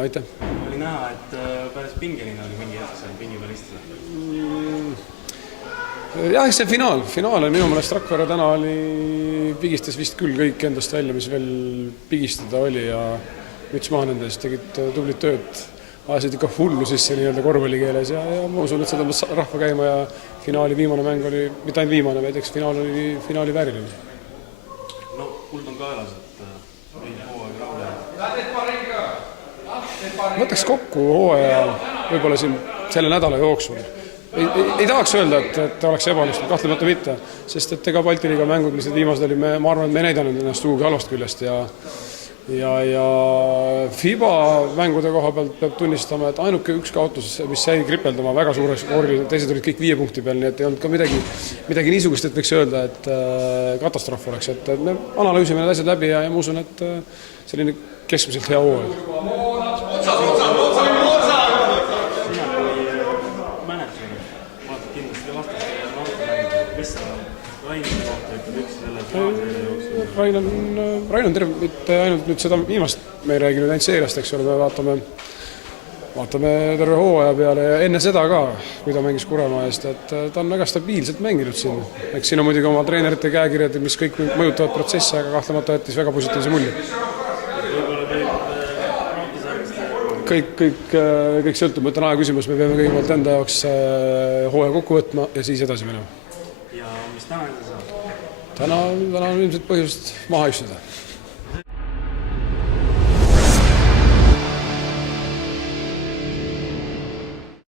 ja aitäh. Oli näha, et päris pingeline oli mingi hetk seal pingi peal istuda. Jah, see finaal on minu meelest Rakvere täna pigistas vist küll kõik endast välja, mis veel pigistada oli ja müts maha nende eest, tegid tublit tööd, ajasid ikka hullu sisse nii-öelda korvpallikeeles ja ma usun, et see tõmbas rahva käima ja finaali viimane mäng oli, mitte ainult viimane, vaid eks finaali vääriline. No kuld on kaelas, et veidi hooaeg rahule. Võtaks kokku hooaja võib-olla siin selle nädala jooksul. Ei tahaks öelda, et oleks ebaõnnestunud, kahtlemata mitte, sest et ega Balti liiga mängud, mis need viimased oli, ma arvan, et me ei näidanud ennast suugi halvast küljest ja FIBA mängude koha pealt peab tunnistama, et ainuke üks kaotus, mis sai kripeldama väga suure skoori, teised olid kõik 5 punkti peal, nii et ei olnud ka midagi niisugust, et võiks öelda, et katastroof oleks, et me analüüsime need asjad läbi ja ma usun, et selline keskmiselt hea hooaeg. Rain on terve, mitte ainult nüüd seda viimast, me ei räägi nüüd ainult seeriast, eks ole, me vaatame terve hooaja peale ja enne seda ka, kui ta mängis Kuremaa eest, et ta on väga stabiilselt mänginud siin. Eks siin on muidugi oma treenerite käekirjad, mis kõik mõjutavad protsessi, aga kahtlemata jättis väga positiivse mulje. Kõik sõltub, mõtlen aja küsimus, me peame kõigepealt enda jaoks hooaja kokku võtma ja siis edasi minema. Ja mis täna enda saab? Täna on ilmselt põhjust maha istuda.